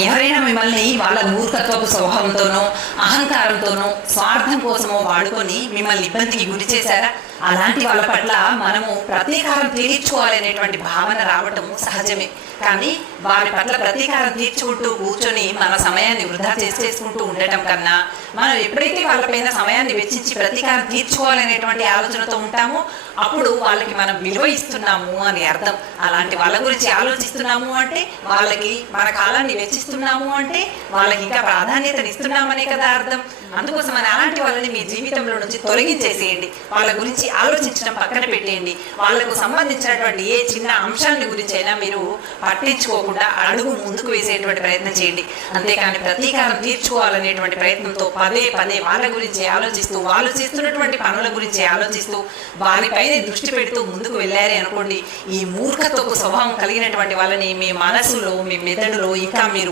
ఎవరైనా మిమ్మల్ని వాళ్ళ మూర్ఖత్వపు స్వభావంతోనో అహంకారంతోనో స్వార్థం కోసమో వాడుకొని మిమ్మల్ని ఇబ్బందికి గురి చేశారా? అలాంటి వాళ్ళ పట్ల మనము ప్రతీకారం తీర్చుకోవాలనేటువంటి భావన రావటం సహజమే. కానీ వారి పట్ల ప్రతీకారం తీర్చుకుంటూ కూర్చొని మన సమయాన్ని వృధా చేసుకుంటూ ఉండటం కన్నా, మనం ఎప్పుడైతే వాళ్ళపైన సమయాన్ని వెచ్చించి ప్రతీకారం తీర్చుకోవాలనేటువంటి ఆలోచనతో ఉంటామో అప్పుడు వాళ్ళకి మనం విలువ ఇస్తున్నాము అని అర్థం. అలాంటి వాళ్ళ గురించి ఆలోచిస్తున్నాము అంటే, వాళ్ళకి మన కాలాన్ని వెచ్చిస్తున్నాము అంటే, వాళ్ళకి ఇంకా ప్రాధాన్యతని ఇస్తున్నామనే కదా అర్థం. అందుకోసం అలాంటి వాళ్ళని మీ జీవితంలో నుంచి తొలగించేసేయండి. వాళ్ళ గురించి ఆలోచించడం పక్కన పెట్టేయండి. వాళ్ళకు సంబంధించినటువంటి ఏ చిన్న అంశాన్ని గురించి అయినా మీరు పట్టించుకోకుండా అడుగు ముందుకు వేసేటువంటి ప్రయత్నం చేయండి. అంతేకాని ప్రతీకారం తీర్చుకోవాలనేటువంటి ప్రయత్నంతో పదే పదే వాళ్ళ గురించి ఆలోచిస్తూ, వాళ్ళు చేస్తున్నటువంటి పనుల గురించి ఆలోచిస్తూ, వారిపైనే దృష్టి పెడుతూ ముందుకు వెళ్ళారే అనుకోండి, ఈ మూర్ఖత్వపు స్వభావం కలిగినటువంటి వాళ్ళని మీ మనసులో, మీ మెదడులో ఇంకా మీరు